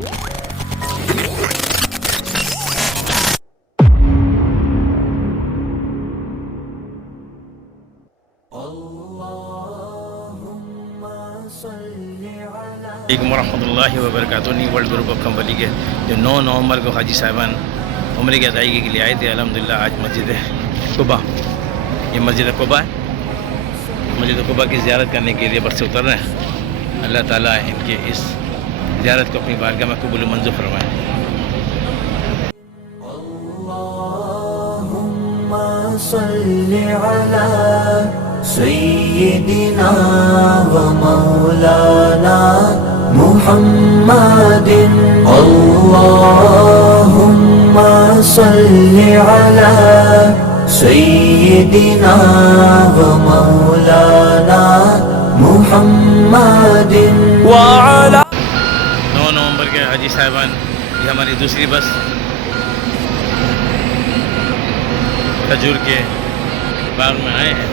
علیکم ورحمۃ اللہ وبرکاتہ. New world group of company کے جو 9 نومبر کو حاجی صاحبان عمرے کی ادائیگی کے لیے آئے تھے، الحمدللہ آج مسجد قباء، یہ مسجد قباء ہے، مسجد قباء کی زیارت کرنے کے لیے بس سے اتر رہے ہیں. اللہ تعالیٰ ان کے اس زیارت کو اپنی بارگاہ میں قبول و منظور فرمائے. اللہم صلی علی سیدنا و مولانا محمد. اللہم صلی علی سیدنا و مولانا محمد وعلی. 9 نومبر کے حاجی صاحبان، یہ ہماری دوسری بس کھجور کے باغ میں آئے ہیں.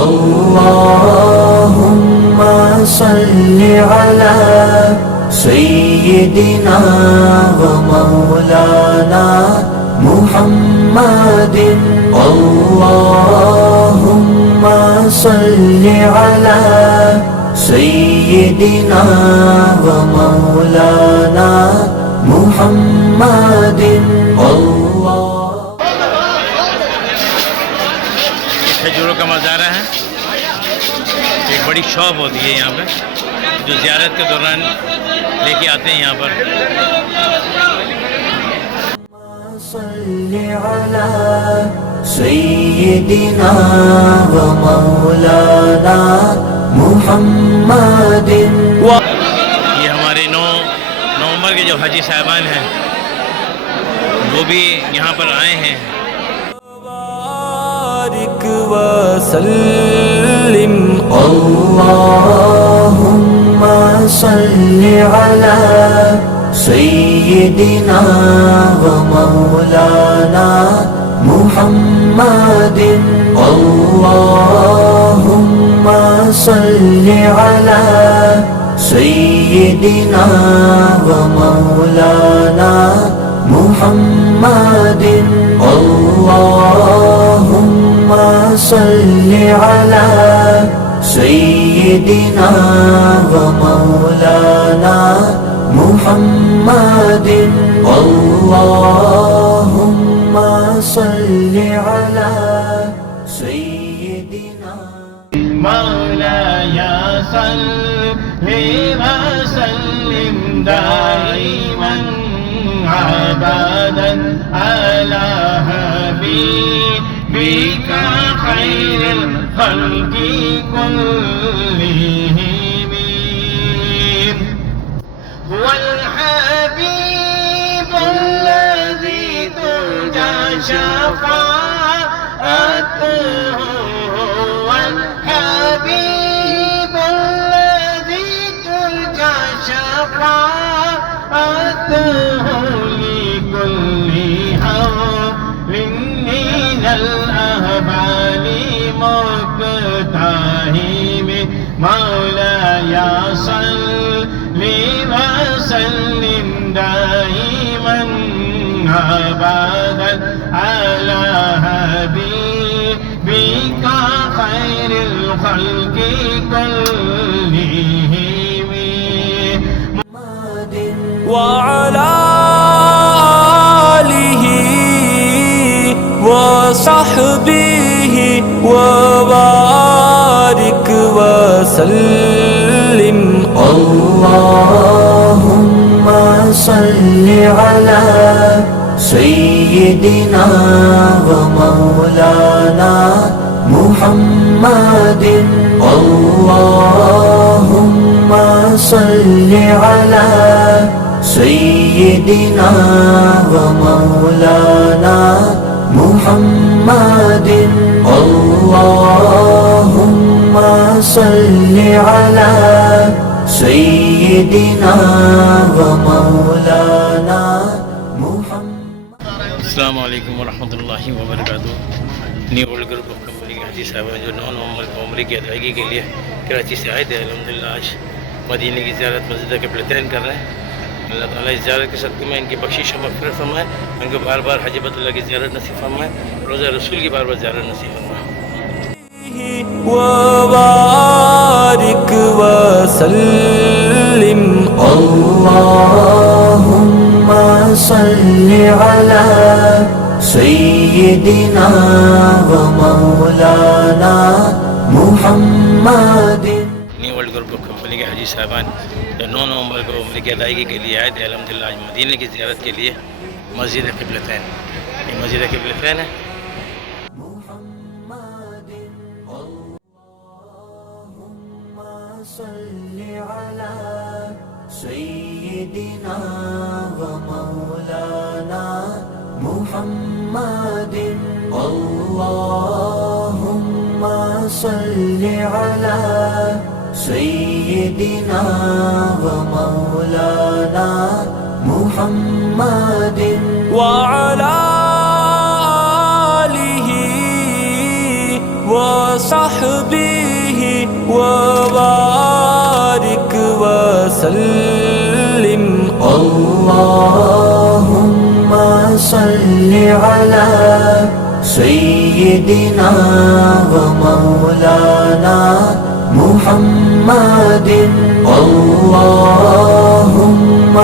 اللہم صلی علی سیدنا و مولانا محمد. اللہم صلی علی سیدنا و مولانا محمد. کھجوروں کا مزارہ ہے، ایک بڑی شاپ ہوتی ہے یہاں پہ جو زیارت کے دوران لے کے آتے ہیں یہاں پر. صلی علی سیدنا و مولانا محمد. یہ ہمارے 9 نومبر کے جو حاجی صاحبان ہیں وہ بھی یہاں پر آئے ہیں. بارک وسلم. اللہم صلی علی سیدنا و مولانا محمد. اللہم صلی علی سیدنا و مولانا محمد. اللہم صلی علی سیدنا و مولانا محمد. اللہم صلی علی سیدنا مولاي صل وسلم دائما ابدا على حبيبك خير الخلق كلهم. هو الحبيب الذي ترجى شفاعته، هو الحبيب الذي ترجى شفاعته لكل حول من الأهبال مقتحم. مولاي صل وسلم دائما ابدا على حبيبك خير الخلق كلهم. وعلى آله وصحبه وبارك وسلم. اللهم صل على سيدنا ومولانا محمد. اللهم صل على سيدنا ومولانا محمد. اللهم صل على سيدنا ومولانا محمد. السلام علیکم ورحمۃ اللہ وبرکاتہ. New world group of company کے حاجی صاحب جو 9 نومبر کو عمرے کی ادائیگی کے لیے کراچی سے آئے تھے، الحمدللہ آج مدینے کی زیارت مسجد قبلتین کر رہے ہیں. اللہ تعالیٰ اس زیارت کے صدقے میں ان کی بخشش و مغفرت فرمائے, ان کو بار بار حج بیت اللہ کی زیارت نصیب فرمائے, روزہ رسول کی بار بار زیارت نصیب فرمائے. وبارك وسلم اللهم صل على سيدنا ومولانا Muhammad. New world group of company کے حاجی صاحبان جو 9 نومبر کو عمرے کی ادائیگی کے لیے آئے تھے, الحمدللہ آج مدینے کی زیارت کے لیے مسجد قبلتین. یہ مسجد قبلتین ہے. صل على سيدنا ومولانا محمد. اللهم صل على سيدنا ومولانا محمد وعلى آله وصحبه وبارك وسلم. اللهم صل على سيدنا ومولانا محمد. اللهم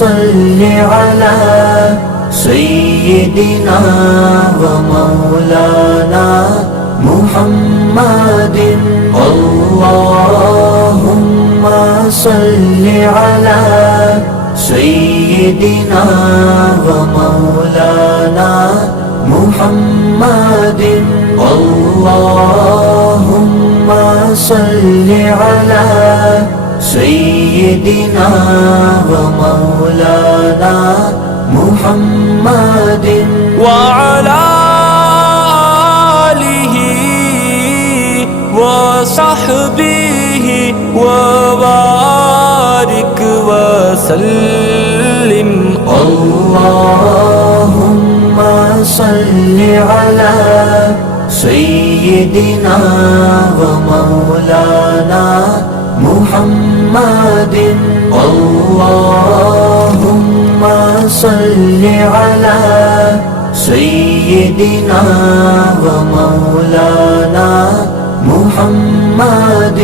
صل على سيدنا ومولانا محمد. اللهم صل على سيدنا ومولانا محمد. اللهم صل على سيدنا ومولانا محمد وعلى آله وصحبه وبارك وسلم. اللهم صل على سيدنا ومولانا محمد. اللهم صل على سيدنا ومولانا محمد.